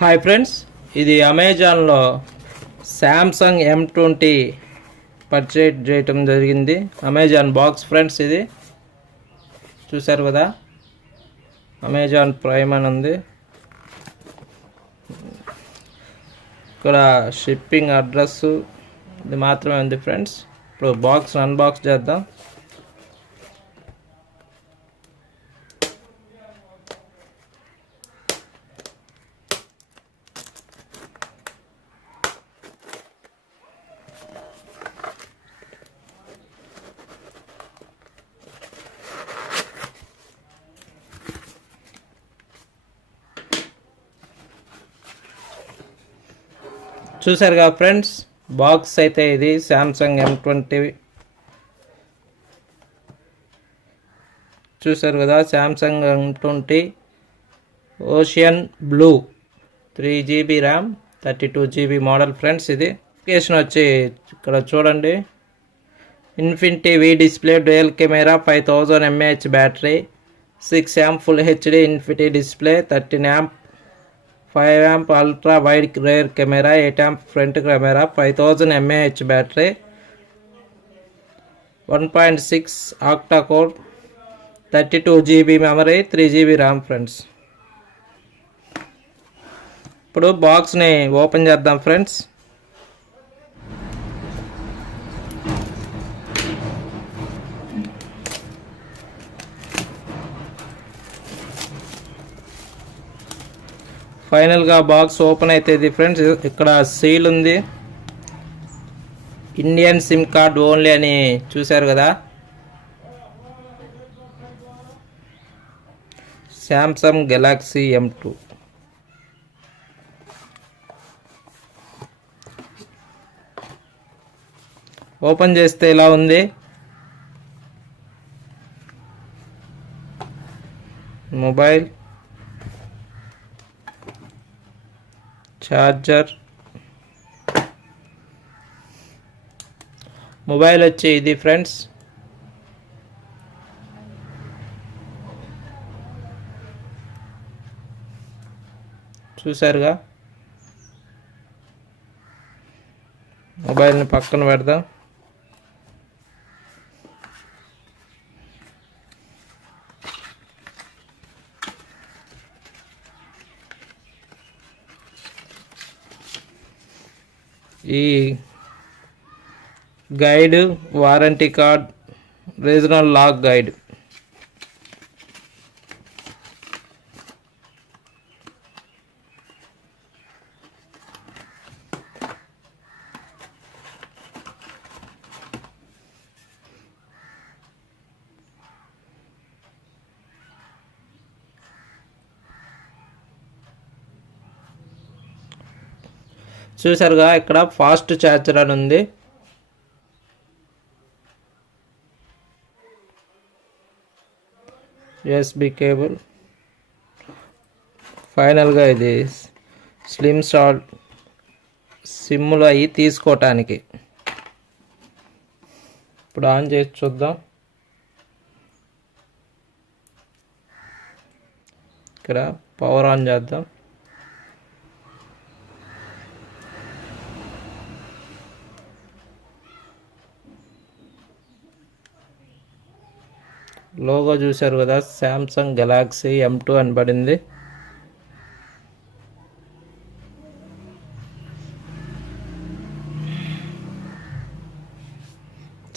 Hi friends, ఇది అమెజాన్లో Samsung M20 purchase చేయటం జరిగింది. అమెజాన్ బాక్స్ ఫ్రెండ్స్, ఇది చూశారు కదా, అమెజాన్ ప్రైమ్ అని ఉంది. ఇక్కడ షిప్పింగ్ అడ్రస్ ఇది మాత్రమే ఉంది ఫ్రెండ్స్. ఇప్పుడు బాక్స్ అన్బాక్స్ చేద్దాం. చూసారుగా ఫ్రెండ్స్, బాక్స్ అయితే ఇది శాంసంగ్ M20 చూసారు కదా. Samsung M20 ocean blue 3GB RAM 32GB model friends. ఇది నోటిఫికేషన్ వచ్చి ఇక్కడ చూడండి. ఇన్ఫినిటీ వి display, dual camera, 5000 mAh battery, 6 amp full HD infinity display, 13 amp 5 amp ultra wide rear camera, 8 amp front camera, 5000 mAh battery, 1.6 octa core, 32GB memory, 3GB RAM friends. ఇప్పుడు బాక్స్ని open చేద్దాం friends. ఫైనల్గా box open అవుతుంది friends. ఇక్కడ seal ఉంది, Indian SIM card only అని చూశారు కదా. Samsung Galaxy M2. ఓపెన్ చేస్తే ఇలా ఉంది. మొబైల్, చార్జర్, మొబైల్ వచ్చి ఇది ఫ్రెండ్స్. చూసారుగా, మొబైల్ని పక్కన పెడదాం. ఈ guide, warranty card, regional lock guide. చూసారుగా, ఇక్కడ ఫాస్ట్ ఛార్జర్ అని ఉంది. USB cable. ఫైనల్గా ఇది స్లిమ్ షాట్ సిమ్లో అవి తీసుకోవటానికి. ఇప్పుడు ఆన్ చేసి చూద్దాం. ఇక్కడ పవర్ ఆన్ చేద్దాం. లోగో చూశారు కదా, శాంసంగ్ గెలాక్సీ M2 అని పడింది.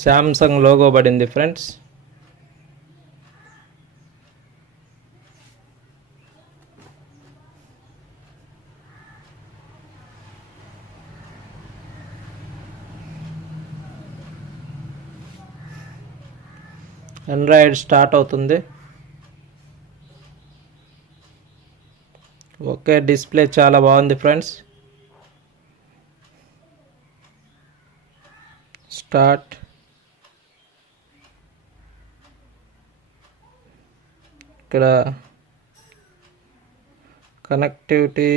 శాంసంగ్ లోగో పడింది ఫ్రెండ్స్. ఆండ్రాయిడ్ స్టార్ట్ అవుతుంది. ఓకే, డిస్ప్లే చాలా బాగుంది ఫ్రెండ్స్. స్టార్ట్. ఇక్కడ కనెక్టివిటీ,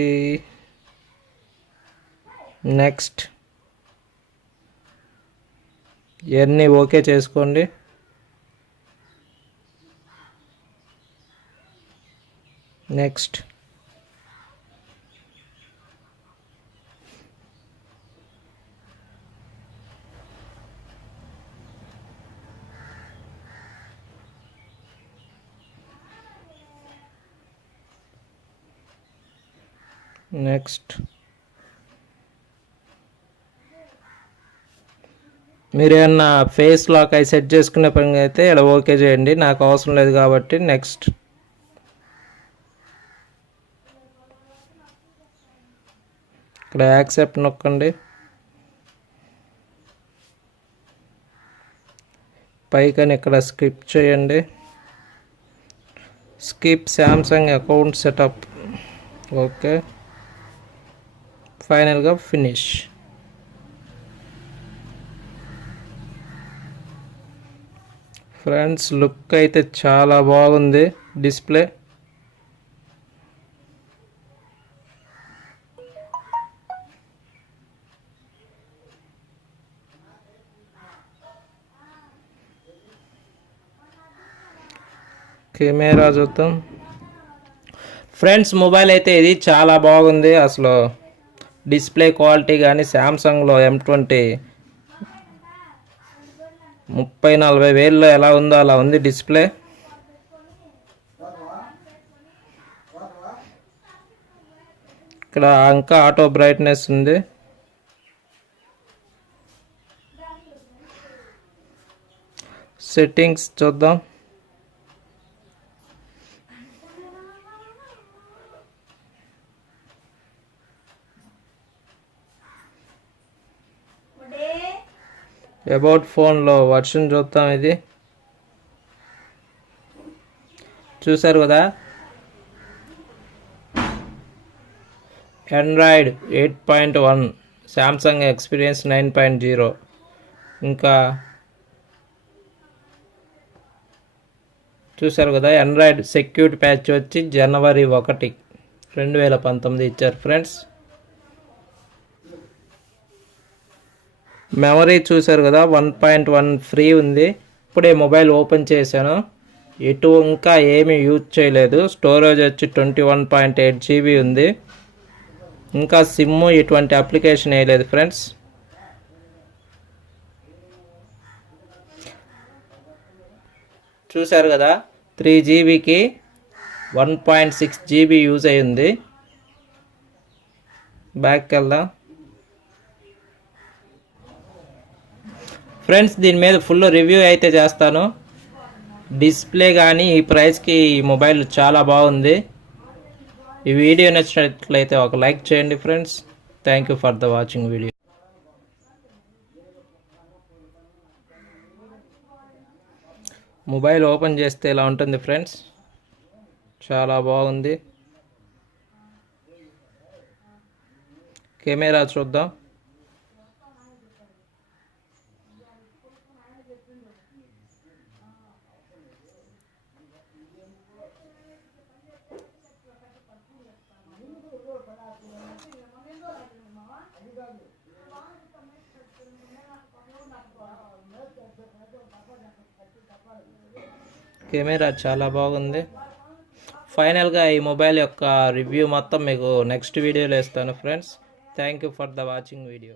నెక్స్ట్, ఇవన్నీ ఓకే చేసుకోండి. Next next. మీరు ఏమన్నా ఫేస్ లాక్ అయి సెట్ చేసుకునే పని అయితే ఇలా ఓకే చేయండి, నాకు అవసరం లేదు కాబట్టి. నెక్స్ట్. ఇక్కడ యాక్సెప్ట్ నొక్కండి. పైకని ఇక్కడ స్కిప్ చేయండి. Skip Samsung account setup. Okay. ఫైనల్గా ఫినిష్. ఫ్రెండ్స్ లుక్ అయితే చాలా బాగుంది డిస్ప్లే. కెమెరా చూద్దాం ఫ్రెండ్స్. మొబైల్ అయితే ఇది చాలా బాగుంది అసలు. డిస్ప్లే క్వాలిటీ కానీ శాంసంగ్లో M20 30-40 వేల్లో ఎలా ఉందో అలా ఉంది డిస్ప్లే. ఇక్కడ ఇంకా ఆటో బ్రైట్నెస్ ఉంది. సెట్టింగ్స్ చూద్దాం. అబౌట్ ఫోన్లో వర్షన్ చూద్దాం. ఇది చూసారు కదా, ఆండ్రాయిడ్ 8.1, శాంసంగ్ ఎక్స్పీరియన్స్ 9.0. ఇంకా చూసారు కదా, ఆండ్రాయిడ్ సెక్యూరిటీ ప్యాచ్ వచ్చి జనవరి 1, 2019 ఇచ్చారు ఫ్రెండ్స్. మెమరీ చూసారు కదా, 1.1 ఫ్రీ ఉంది. ఇప్పుడే మొబైల్ ఓపెన్ చేశాను, ఇంకా ఏమీ యూజ్ చేయలేదు. స్టోరేజ్ వచ్చి 21.8 GB ఉంది. ఇంకా సిమ్ ఎటువంటి అప్లికేషన్ వేయలేదు ఫ్రెండ్స్. చూసారు కదా, 3 GBకి 1.6 GB యూజ్ అయ్యింది. బ్యాక్కి వెళ్దాం ఫ్రెండ్స్. దీని మీద ఫుల్ రివ్యూ అయితే చేస్తాను. డిస్ప్లే కానీ ఈ ప్రైస్కి ఈ మొబైల్ చాలా బాగుంది. ఈ వీడియో నచ్చినట్లయితే ఒక లైక్ చేయండి friends. Thank you for the watching video. Mobile open చేస్తే ఇలా ఉంటుంది ఫ్రెండ్స్, చాలా బాగుంది. కెమెరా చూద్దాం. కెమెరా చాలా బాగుంది. ఫైనల్గా ఈ మొబైల్ యొక్క రివ్యూ మొత్తం మీకు నెక్స్ట్ వీడియోలో ఇస్తాను friends. Thank you for the watching video.